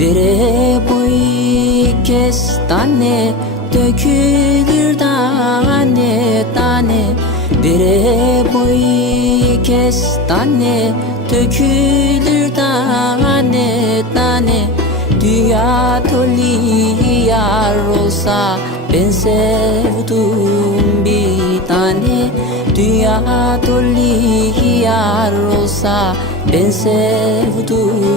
Dere boyu kestane Dökülür tane tane. Dere boyu kestane Dökülür tane tane. Dünya dolu yar olsa Ben sevdum bir tane. Dünya dolu yar olsa Ben sevdum